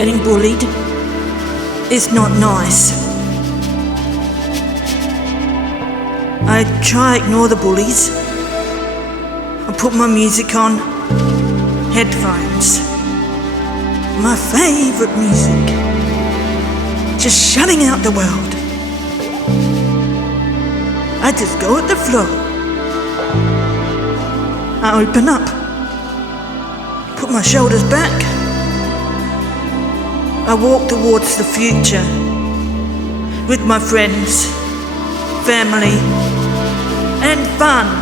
getting bullied is not nice. I try ignore the bullies. I put my music on, headphones, my favourite music, just shutting out the world. I just go with the flow. I open up, put my shoulders back. I walk towards the future with my friends, family, and fun.